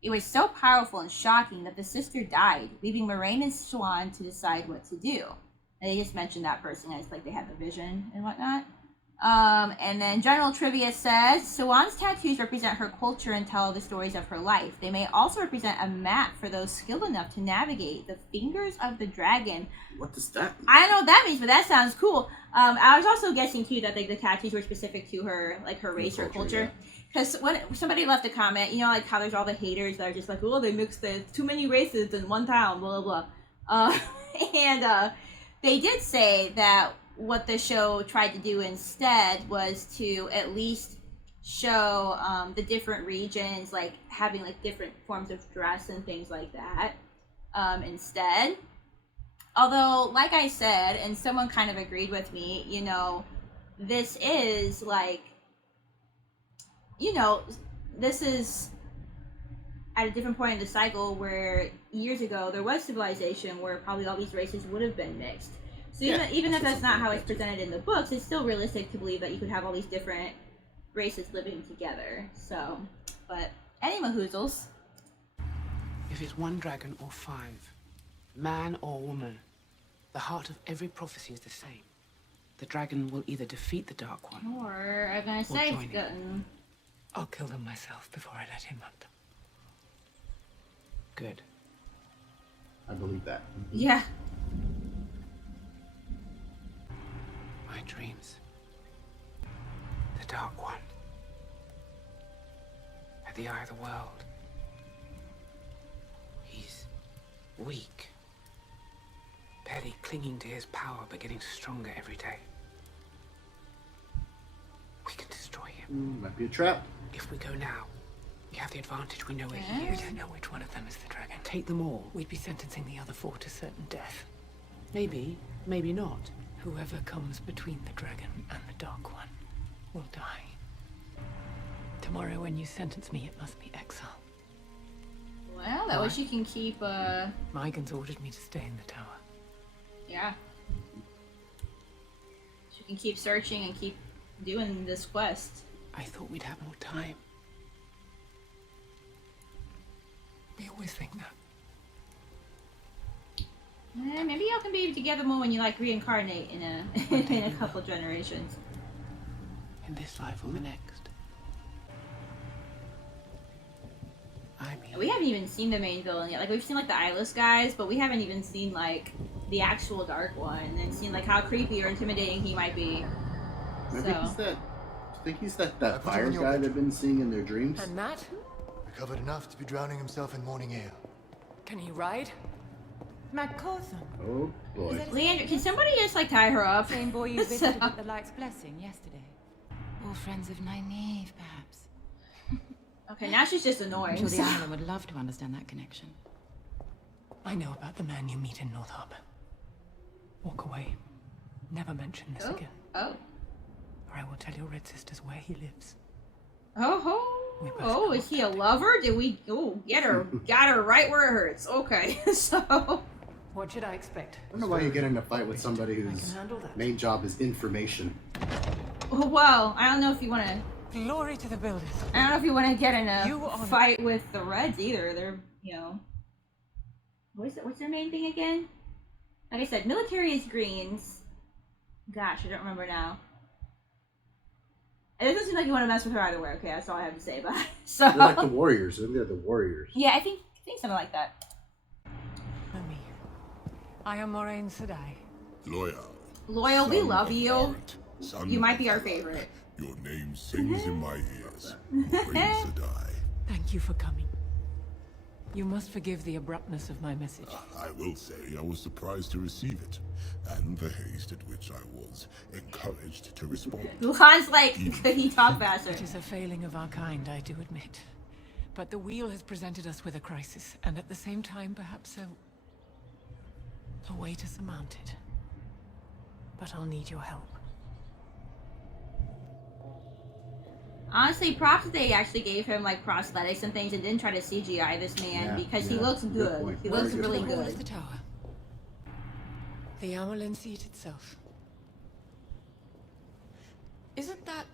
It was so powerful and shocking that the sister died, leaving Moraine and Swan to decide what to do. And they just mentioned that person as like they had the vision and whatnot. And then general trivia says Swan's tattoos represent her culture and tell the stories of her life. They may also represent a map for those skilled enough to navigate the fingers of the dragon. What does that mean? I don't know what that means, but that sounds cool. I was also guessing too that like the tattoos were specific to her, like her race or culture. Because when somebody left a comment, you know, like how there's all the haters that are just like, oh, they mixed too many races in one town, blah blah blah. And they did say that what the show tried to do instead was to at least show the different regions like having like different forms of dress and things like that instead. Although, like I said, and someone kind of agreed with me, you know, this is like, you know, this is at a different point in the cycle where years ago there was civilization where probably all these races would have been mixed. So even if that's not how it's presented in the books, it's still realistic to believe that you could have all these different races living together. So, but any mahoozles. If it's one dragon or 5, man or woman, the heart of every prophecy is the same. The dragon will either defeat the Dark One, or I'm gonna say, I'll kill them myself before I let him hunt them. Good. I believe that. Yeah. My dreams. The Dark One. At the eye of the world. He's weak. Barely clinging to his power, but getting stronger every day. We can destroy him. Might be a trap. If we go now, we have the advantage. We know where he is. We don't know which one of them is the dragon. Take them all. We'd be sentencing the other 4 to certain death. Maybe, maybe not. Whoever comes between the dragon and the Dark One will die. Tomorrow when you sentence me, it must be exile. Well, that way she can keep, Maigen's ordered me to stay in the tower. Yeah. She can keep searching and keep doing this quest. I thought we'd have more time. We always think that. Maybe y'all can be together more when you like reincarnate in a in a couple generations. In this life or the next. I mean, we haven't even seen the main villain yet. Like we've seen like the eyeless guys, but we haven't even seen like the actual Dark One and seen like how creepy or intimidating he might be. Maybe he's that. I think he's that fire guy they've been seeing in their dreams. And Matt? Recovered enough to be drowning himself in morning air. Can he ride? Matt Cawthon. Oh boy. Leandra, can somebody just like tie her up? Same boy you visited at the Light's Blessing yesterday. Or friends of Nynaeve, perhaps. Okay, now she's just annoying. I'm sure the Island would love to understand that connection. I know about the man you meet in North Harbor. Walk away. Never mention this again. Oh. Or I will tell your Red Sisters where he lives. Oh, is he a lover? Did we? Oh, get her. Got her right where it hurts. Okay, so. What should I expect? I don't know why you get in a fight with somebody whose main job is information. Well, I don't know if you want to. Glory to the builders. I don't know if you want to get in a fight with the Reds either. They're, you know. What's their main thing again? Like I said, military is Greens. Gosh, I don't remember now. It doesn't seem like you want to mess with her either way. Okay, that's all I have to say about it. So. They're like the Warriors. I think they're the Warriors. Yeah, I think something like that. Me. I am Moraine Sedai. Loyal, we love you. Son You might be our favorite. Your name sings in my ears. Moraine Sedai. Thank you for coming. You must forgive the abruptness of my message. I will say I was surprised to receive it, and the haste at which I was encouraged to respond. Luhan's like, could he talk faster? It is a failing of our kind, I do admit. But the wheel has presented us with a crisis, and at the same time, perhaps a way to surmount it. But I'll need your help. Honestly, props that they actually gave him like prosthetics and things and didn't try to CGI this man because he looks good. He looks really What is good. the tower? The Amelin seat itself. Isn't that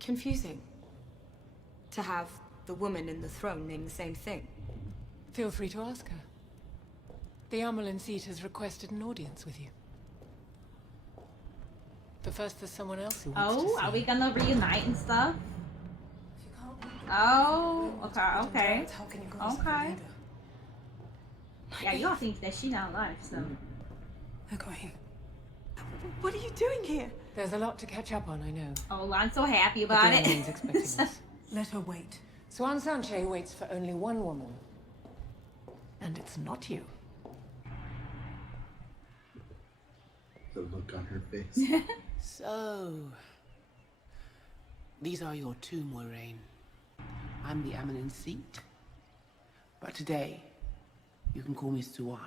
confusing? To have the woman in the throne name the same thing? Feel free to ask her. The Amelin seat has requested an audience with you. But first there's someone else who wants to see. Are we gonna reunite and stuff? Oh, okay. Yeah, y'all think that she's not alive, so. Egwene. What are you doing here? There's a lot to catch up on, I know. Oh, I'm so happy about it. Expecting us. Let her wait. Swan Sanche waits for only one woman. And it's not you. The look on her face. So, these are your two, Moiraine. I'm the Amelin seat, but today, you can call me Swan.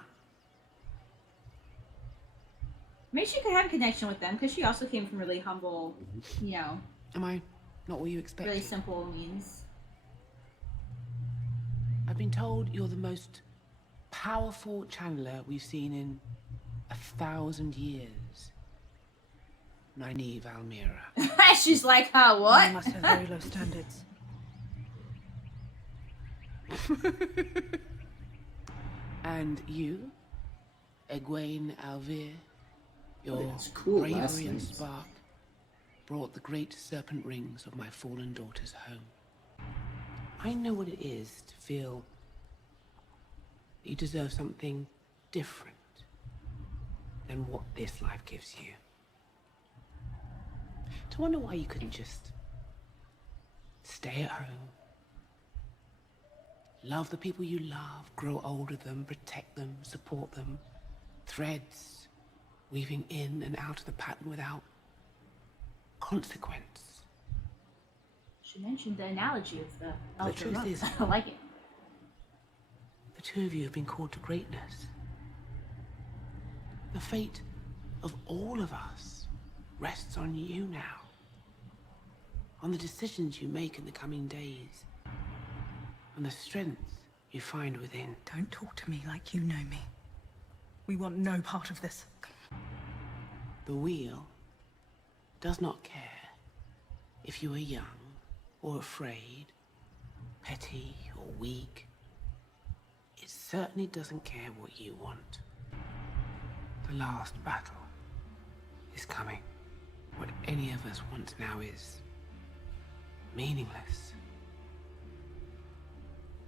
Maybe she could have a connection with them because she also came from really humble, you know. Am I not what you expected? Really simple means. I've been told you're the most powerful channeler we've seen in 1,000 years. Nynaeve Almira. She's like, what? You must have very low standards. And you, Egwene Alvir, your cool last bravery and names. spark brought the great serpent rings of my fallen daughters home. I know what it is to feel that you deserve something different than what this life gives you. To wonder why you couldn't just stay at home, love the people you love, grow old with them, protect them, support them, threads weaving in and out of the pattern without consequence. She mentioned the analogy of the ultra truth rough. is- I like it. The two of you have been called to greatness. The fate of all of us rests on you now. On the decisions you make in the coming days. On the strength you find within. Don't talk to me like you know me. We want no part of this. The wheel does not care if you are young or afraid, petty or weak. It certainly doesn't care what you want. The last battle is coming. What any of us want now is meaningless.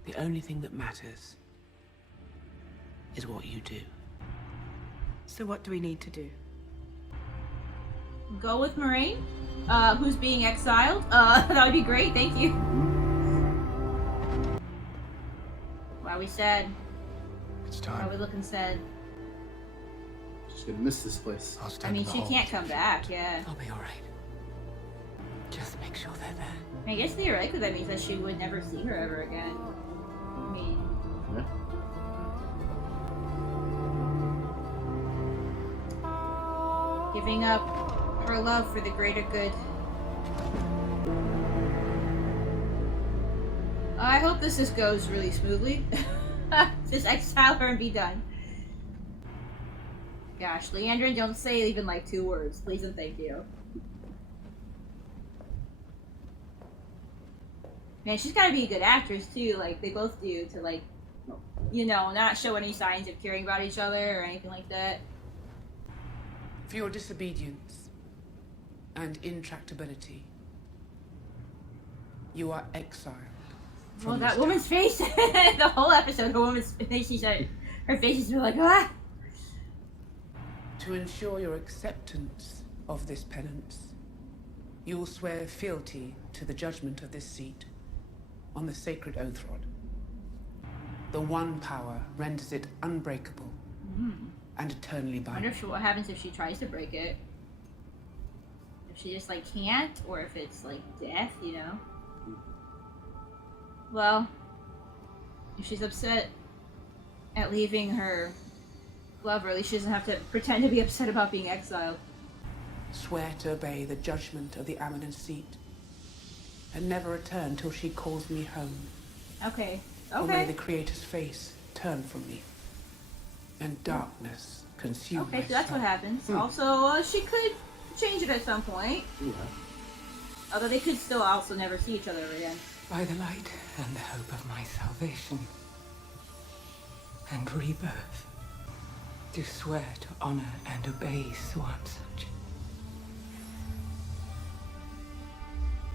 The only thing that matters is what you do. So what do we need to do? Go with Moiraine, who's being exiled. That would be great, thank you. Wow, we sad. It's Wow, time. we looking sad. She's gonna miss this place. I'll I stand mean, in the she hall. can't come back, yeah. I'll be alright. Just make sure they're there. I guess theoretically that means that she would never see her ever again. I mean, Yeah. giving up her love for the greater good. I hope this just goes really smoothly. Just exile her and be done. Gosh, Leandrin, don't say even like 2 words, please and thank you. Man, she's gotta be a good actress too, like they both do, to like, you know, not show any signs of caring about each other or anything like that. For your disobedience and intractability, you are exiled. Well, that woman's face, the whole episode, the woman's face, she said, her face is like, ah! To ensure your acceptance of this penance, you will swear fealty to the judgment of this seat on the sacred oath rod. The one power renders it unbreakable and eternally I wonder binding. what happens if she tries to break it. If she just like can't, or if it's like death, you know? Well, if she's upset at leaving her lover, at least she doesn't have to pretend to be upset about being exiled. Swear to obey the judgment of the Amelin seat and never return till she calls me home. Okay. Or may the Okay. Creator's face turn from me, and darkness consume Okay, my so that's soul. what happens. Also, she could change it at some point. Yeah. Although they could still also never see each other again. By the light and the hope of my salvation and rebirth, do swear to honor and obey Swan Such,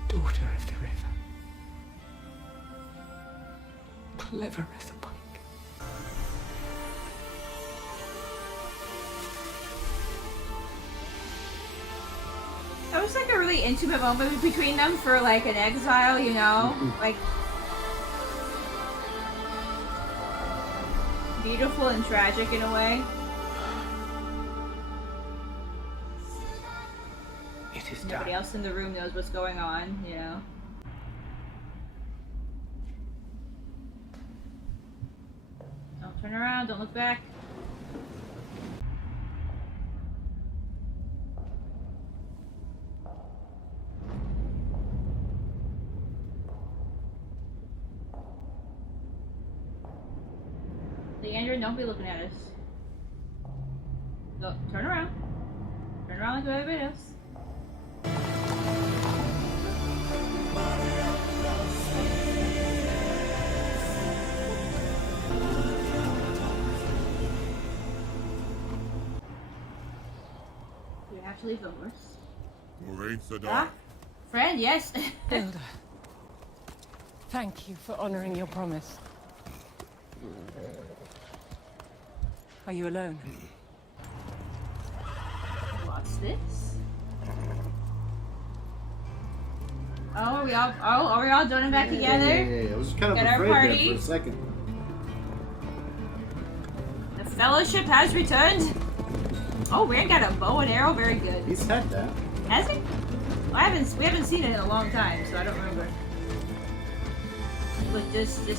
daughter of the river, clever as a pike. That was like a really intimate moment between them for like an exile, you know? Like beautiful and tragic in a way. It is Nobody else in the room knows what's going on, you know? Don't turn around, don't look back. Leandra, don't be looking at us. Go, turn around. Turn around like everybody else. You have to leave the horse. Moraine Sadar. Ah, friend, yes. Hilda, thank you for honoring your promise. Are you alone? What's this? Oh, are we all joining back together? Yeah. I was kind of At our afraid party. there for a second. The fellowship has returned. Oh, Rand got a bow and arrow. Very good. He's had that. Has he? Well, we haven't seen it in a long time, so I don't remember. Look, just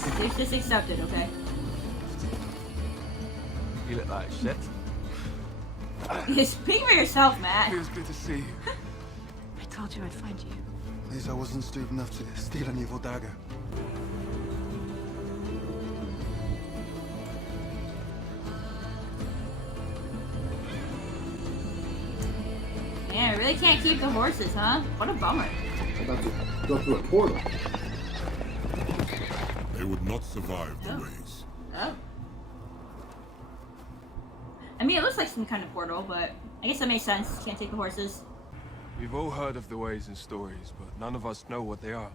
accept it, okay? You look like shit. You speak for yourself, Matt. Feels good to see you. I told you I'd find you. At least I wasn't stupid enough to steal an evil dagger. Man, we really can't keep the horses, huh? What a bummer. About to go through a portal. They would not survive the ways. Oh. I mean, it looks like some kind of portal, but I guess that makes sense. Can't take the horses. We've all heard of the ways and stories, but none of us know what they are.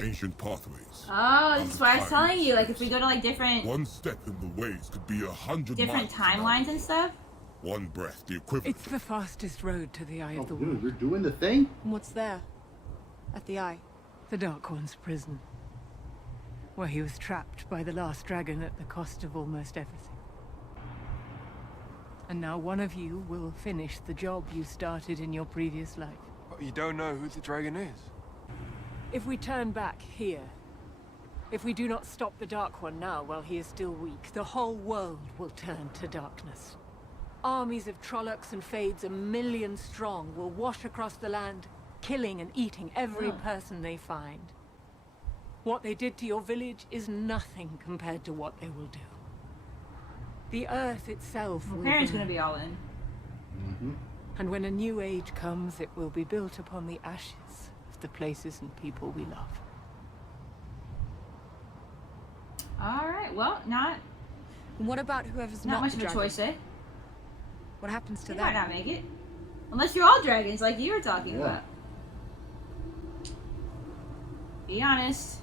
Ancient pathways. Oh, this is what I was telling you. Like, if we go to like different One step in the ways could be 100 different miles. timelines and stuff. One breath, the equivalent. It's the fastest road to the Eye of the Dude, World. you're doing the thing? And what's there? At the eye? The Dark One's prison, where he was trapped by the last dragon at the cost of almost everything. And now one of you will finish the job you started in your previous life. But you don't know who the dragon is. If we turn back here, if we do not stop the Dark One now while he is still weak, the whole world will turn to darkness. Armies of Trollocs and Fades, 1 million strong, will wash across the land, killing and eating every person they find. What they did to your village is nothing compared to what they will do. The earth itself will Parents burn. gonna be all in. And when a new age comes, it will be built upon the ashes of the places and people we love. All right. Well, not What about whoever's not not much the of a dragon? choice, eh? What happens to They them? might not make it, unless you're all dragons, like you were talking Yeah. about. Be honest.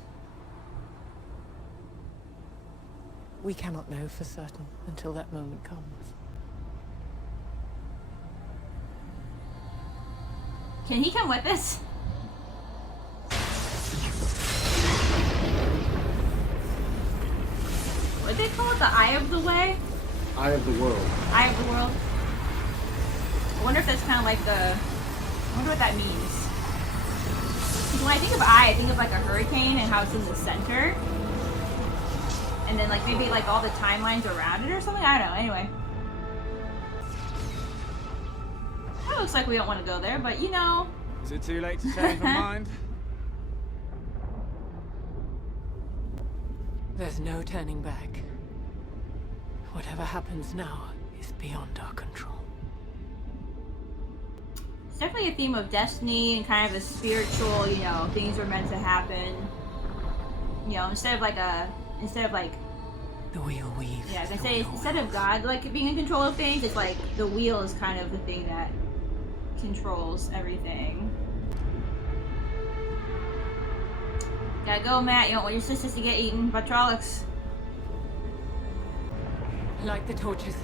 We cannot know for certain until that moment comes. Can he come with us? What they call it? The Eye of the Way? Eye of the World. Eye of the World? I wonder if that's kind of like the... I wonder what that means. Because when I think of eye, I think of like a hurricane and how it's in the center. And then like maybe like all the timelines around it or something? I don't know. Anyway. That looks like we don't want to go there, but you know... Is it too late to change my mind? There's no turning back. Whatever happens now is beyond our control. It's definitely a theme of destiny and kind of a spiritual, you know, things are meant to happen. You know, instead of like the wheel weaves. Yeah, I say instead of God like being in control of things, it's like the wheel is kind of the thing that controls everything. Gotta go, Matt. You don't want your sisters to get eaten by Trollocs. Light the torches.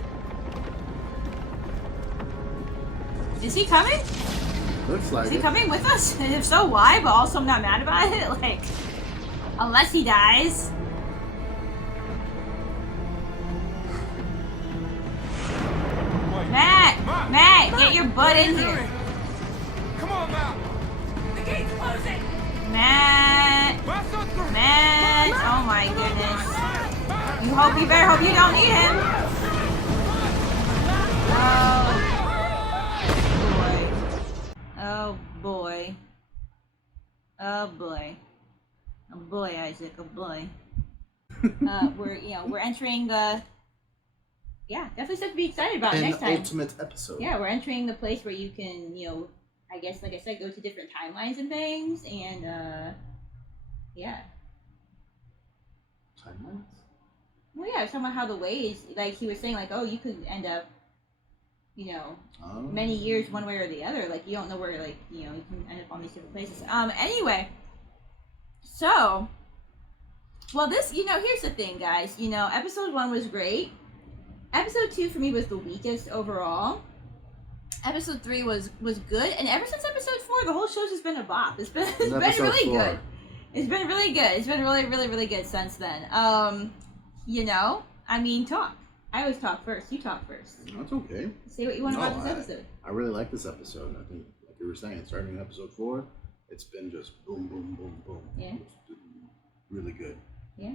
Is he coming? Looks like Is he coming with us? And if so, why? But also I'm not mad about it. Like, unless he dies. Matt, get your butt in here. Come on, Matt. The gate's closing. Matt, oh my goodness. You better hope you don't need him. Oh boy. Oh boy. Oh boy, Isaac, oh boy. We're entering the definitely stuff to be excited about next time. Ultimate episode. Yeah, we're entering the place where you can, you know, I guess, like I said, go to different timelines and things, and Timelines? Well, yeah, I was talking about how the ways, like he was saying, like, oh, you could end up, you know, many years one way or the other. Like, you don't know where, like, you know, you can end up on these different places. Anyway, so, well, this, you know, here's the thing, guys. You know, episode 1 was great. Episode 2 for me was the weakest overall. Episode 3 was good, and ever since episode 4, the whole show's just been a bop. It's been really good. It's been really good. It's been really, really, really good since then. You know, I mean, talk. I always talk first. You talk first. That's okay. Say what you want about this episode. I really like this episode. I think, like you were saying, starting in episode 4, it's been just boom, boom, boom, boom. Yeah. It's been really good. Yeah.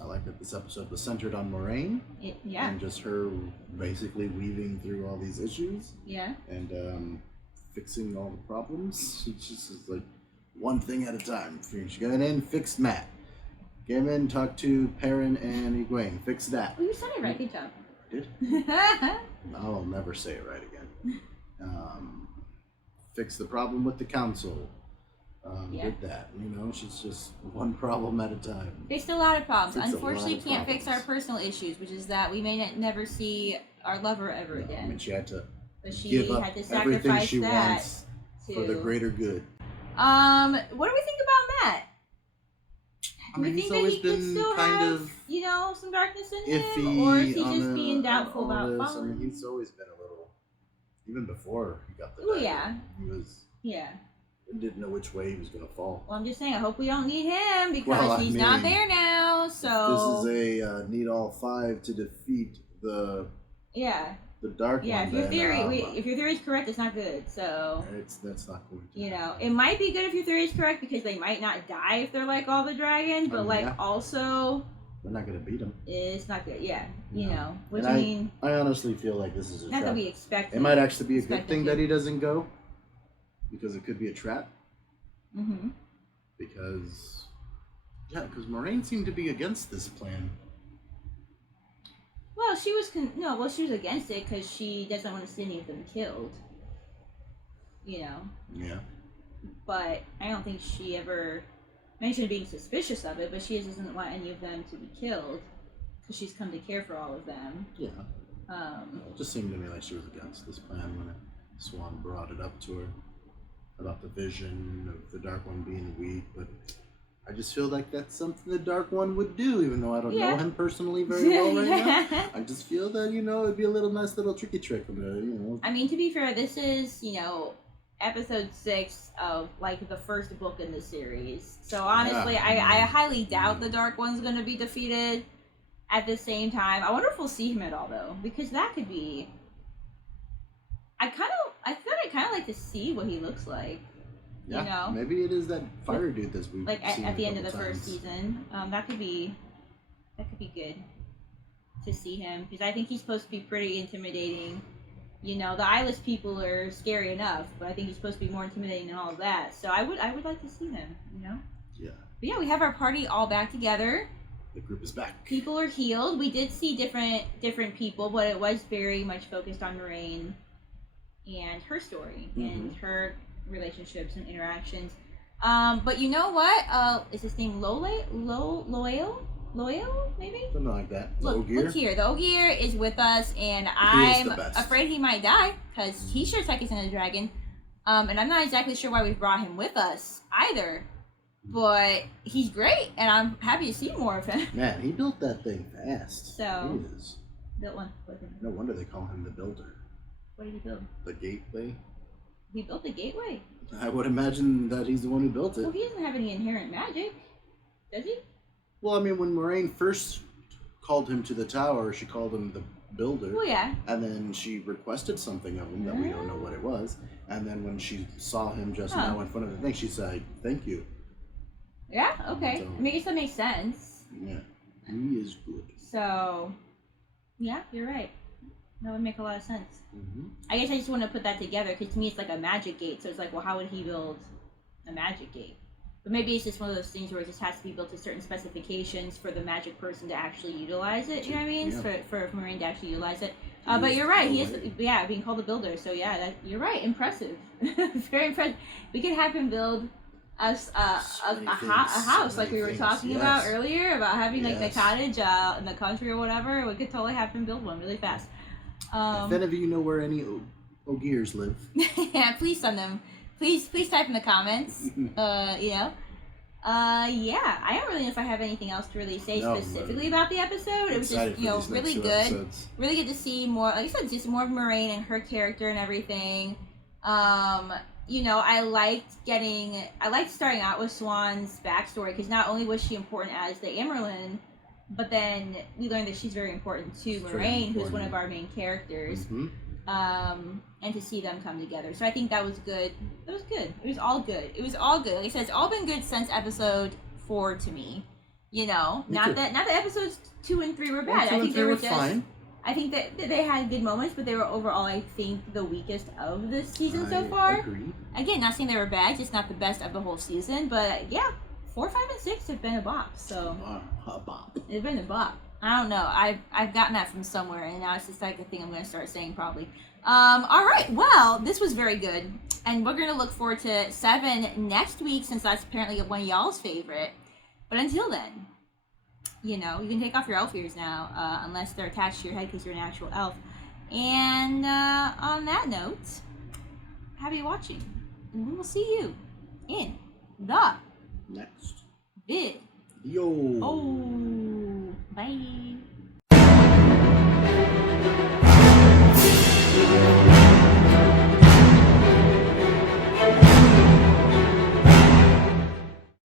I like that this episode was centered on Moraine. Yeah. And just her basically weaving through all these issues. Yeah. And fixing all the problems. She just is like one thing at a time. She got in, fixed Matt. Came in, talked to Perrin and Egwene. Fix that. Well, you said it right. Good job. Did? I'll never say it right again. Fix the problem with the council. Did that. You know, she's just one problem at a time. Fixed a lot of problems. Unfortunately, can't fix our personal issues, which is that we may never see our lover ever again. I mean, she had to give up everything she wants for the greater good. What do we think about Matt? I mean, he's always been kind of, you know, some darkness in him, or is he just being doubtful about Valon? I mean, he's always been a little, even before he got the dagger, he was, didn't know which way he was going to fall. Well, I'm just saying, I hope we don't need him, because he's not there now, so... This is a need all 5 to defeat the... The dark one. If your theory is correct, it's not good. So that's not good. You know, it might be good if your theory is correct because they might not die if they're like all the dragons, but also they're not gonna beat them. It's not good. Yeah, you know. Which I honestly feel like this is a not trap. that we expect. It might actually be a good thing that he doesn't go, because it could be a trap. Mm-hmm. Because Moraine seemed to be against this plan. Well, she was she was against it because she doesn't want to see any of them killed. You know. Yeah. But I don't think she ever mentioned being suspicious of it. But she doesn't want any of them to be killed because she's come to care for all of them. Yeah. It just seemed to me like she was against this plan when Swan brought it up to her about the vision of the Dark One being weak, but. I just feel like that's something the Dark One would do, even though I don't know him personally very well right now. I just feel that, you know, it'd be a nice little tricky trick. You know. I mean, to be fair, this is, you know, episode 6 of, like, the first book in the series. So, honestly, I highly doubt the Dark One's going to be defeated at the same time. I wonder if we'll see him at all, though, because that could be... I feel like I kind of like to see what he looks like. Yeah, you know, maybe it is that fire dude that's we've like seen at the end of the first season. That could be good to see him because I think he's supposed to be pretty intimidating. You know, the eyeless people are scary enough, but I think he's supposed to be more intimidating than all of that. So I would like to see him. You know. Yeah. But yeah, we have our party all back together. the group is back. People are healed. We did see different people, but it was very much focused on Moraine and her story and her relationships and interactions. But you know what? Is his name Loyal, maybe? Something like that. Look here. The Ogier is with us, and I'm afraid he might die, because he sure as heck isn't a dragon. And I'm not exactly sure why we brought him with us, either. But he's great, and I'm happy to see more of him. Man, he built that thing fast. So, he is. Built one with him. No wonder they call him the Builder. What did he build? The gateway. He built the gateway. I would imagine that he's the one who built it. Well, he doesn't have any inherent magic, does he? Well, I mean, when Moraine first called him to the tower, she called him the Builder. Well, yeah. And then she requested something of him that we don't know what it was. And then when she saw him just now in front of the thing, she said, "Thank you." Yeah, okay. So, I mean, I guess that makes sense. Yeah, he is good. So, yeah, you're right. That would make a lot of sense. I guess I just want to put that together, because to me it's like a magic gate. So it's like, well, how would he build a magic gate? But maybe it's just one of those things where it just has to be built to certain specifications for the magic person to actually utilize it. You know what I mean? Yeah. For Moraine to actually utilize it. But you're right. He is, being called a builder. So yeah, you're right. Impressive. Very impressive. We could have him build us a house like we were talking about earlier, about having like the cottage in the country or whatever. We could totally have him build one really fast. If any of you know where any Ogiers live, yeah, please send them. Please type in the comments. Yeah, I don't really know if I have anything else to really say specifically about the episode. It was just, really good. Episodes. Really good to see more, like I said, just more of Moraine and her character and everything. I liked starting out with Swan's backstory, because not only was she important as the Amerlin, but then we learned that she's very important to Moraine, who's one of our main characters. And to see them come together. So I think that was good. It was good. It was all good. Like I said, it's all been good since episode 4 to me. Not that episodes 2 and 3 were bad. I think they were just fine. I think that they had good moments, but they were overall, I think, the weakest of this season so far. Agree. Again, not saying they were bad, just not the best of the whole season. But yeah, 4, 5, and 6 have been a bop. So a bop. It's been a bop. I don't know. I've gotten that from somewhere, and now it's just like a thing I'm going to start saying probably. All right. Well, this was very good, and we're going to look forward to 7 next week, since that's apparently one of y'all's favorite. But until then, you can take off your elf ears now, unless they're attached to your head because you're an actual elf. And on that note, happy watching, and we will see you in the next vid. Yo. Oh, bye.